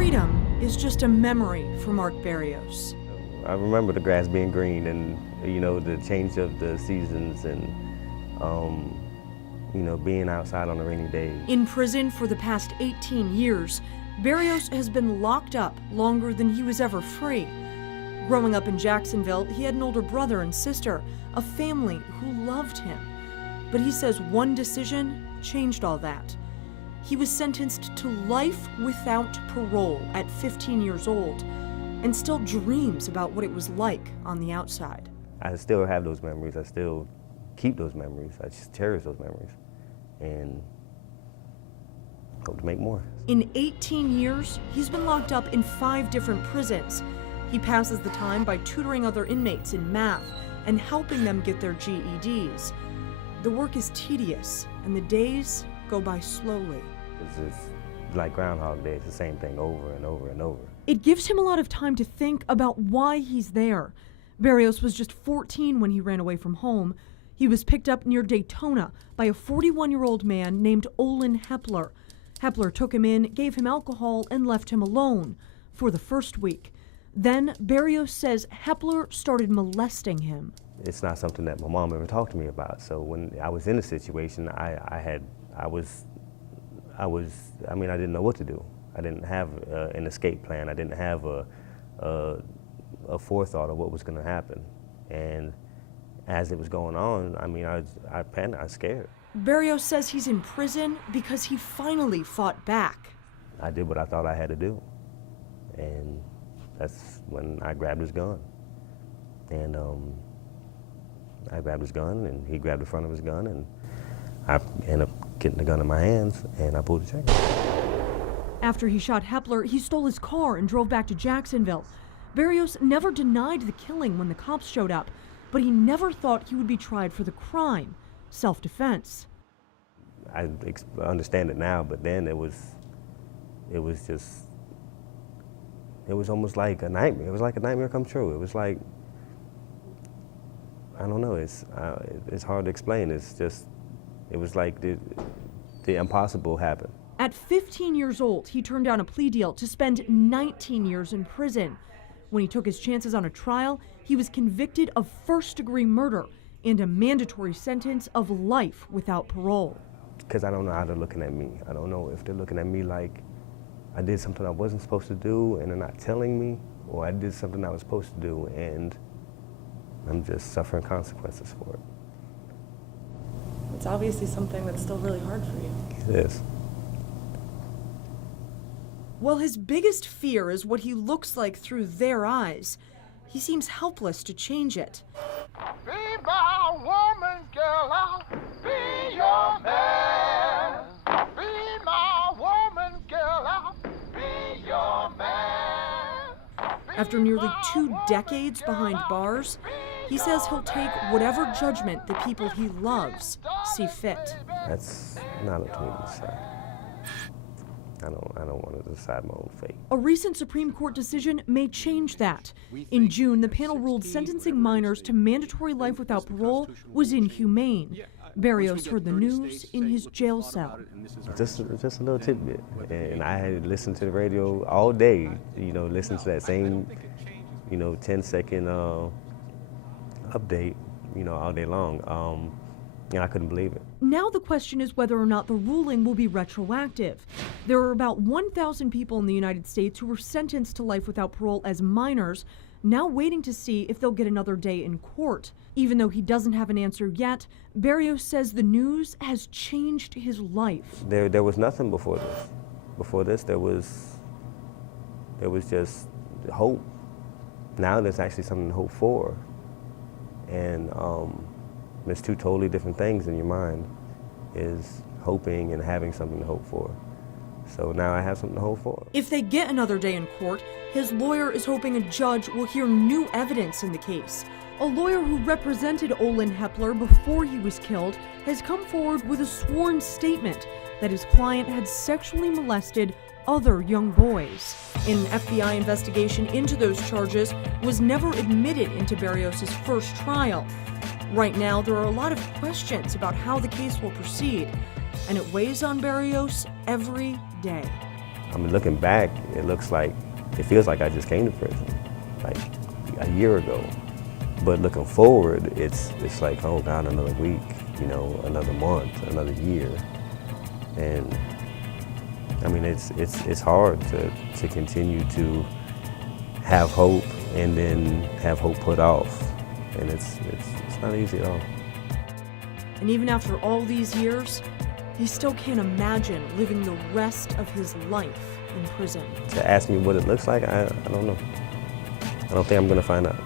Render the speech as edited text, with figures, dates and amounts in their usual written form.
freedom is just a memory for Mark Berrios. I remember the grass being green and, the change of the seasons and, being outside on a rainy day. In prison for the past 18 years, Berrios has been locked up longer than he was ever free. Growing up in Jacksonville, he had an older brother and sister, a family who loved him. But he says one decision changed all that. He was sentenced to life without parole at 15 years old and still dreams about what it was like on the outside. I still have those memories. I still keep those memories. I just cherish those memories and hope to make more. In 18 years, he's been locked up in 5 different prisons. He passes the time by tutoring other inmates in math and helping them get their GEDs. The work is tedious, and the days go by slowly. It's just like Groundhog Day. It's the same thing over and over and over. It gives him a lot of time to think about why he's there. Berrios was just 14 when he ran away from home. He was picked up near Daytona by a 41-year-old man named Olin Hepler. Hepler took him in, gave him alcohol, and left him alone for the first week. Then Berrios says Hepler started molesting him. It's not something that my mom ever talked to me about. So when I was in a situation, I didn't know what to do. I didn't have an escape plan. I didn't have a forethought of what was going to happen. And as it was going on, I panicked, I was scared. Berrios says he's in prison because he finally fought back. I did what I thought I had to do. And that's when I grabbed his gun. And I grabbed his gun, and he grabbed the front of his gun, and I ended up getting the gun in my hands, and I pulled the trigger. After he shot Hepler, he stole his car and drove back to Jacksonville. Berrios never denied the killing when the cops showed up, but he never thought he would be tried for the crime, self-defense. I understand it now, but then it was almost like a nightmare. It was like a nightmare come true. It was like, I don't know, it's hard to explain. It was like the impossible happened. At 15 years old, he turned down a plea deal to spend 19 years in prison. When he took his chances on a trial, he was convicted of first-degree murder and a mandatory sentence of life without parole. Because I don't know how they're looking at me. I don't know if they're looking at me like I did something I wasn't supposed to do and they're not telling me, or I did something I was supposed to do and I'm just suffering consequences for it. It's obviously something that's still really hard for you. It is. While his biggest fear is what he looks like through their eyes, he seems helpless to change it. Be my woman, girl, I'll be your man. Be my woman, girl, I'll be your man. After nearly 2 decades behind bars, he says he'll take whatever judgment the people he loves see fit. That's not up to me to decide. I don't want to decide my own fate. A recent Supreme Court decision may change that. In June, the panel ruled sentencing minors to mandatory life without parole was inhumane. Berrios heard the news in his jail cell. Just a little tidbit. And I had listened to the radio all day, listen to that same, 10-second update, all day long. And I couldn't believe it. Now the question is whether or not the ruling will be retroactive. There are about 1,000 people in the United States who were sentenced to life without parole as minors, now waiting to see if they'll get another day in court. Even though he doesn't have an answer yet, Berrios says the news has changed his life. There was nothing before this. Before this, there was just hope. Now there's actually something to hope for. And there's 2 totally different things in your mind, is hoping and having something to hope for. So now I have something to hope for. If they get another day in court, his lawyer is hoping a judge will hear new evidence in the case. A lawyer who represented Olin Hepler before he was killed has come forward with a sworn statement that his client had sexually molested other young boys. An FBI investigation into those charges was never admitted into Berrios' first trial. Right now, there are a lot of questions about how the case will proceed, and it weighs on Berrios every day. I mean, looking back, it feels like I just came to prison, like a year ago. But looking forward, it's like, oh God, another week, you know, another month, another year. And I mean, it's hard to continue to have hope and then have hope put off. And it's not easy at all. And even after all these years, he still can't imagine living the rest of his life in prison. To ask me what it looks like, I don't know. I don't think I'm gonna find out.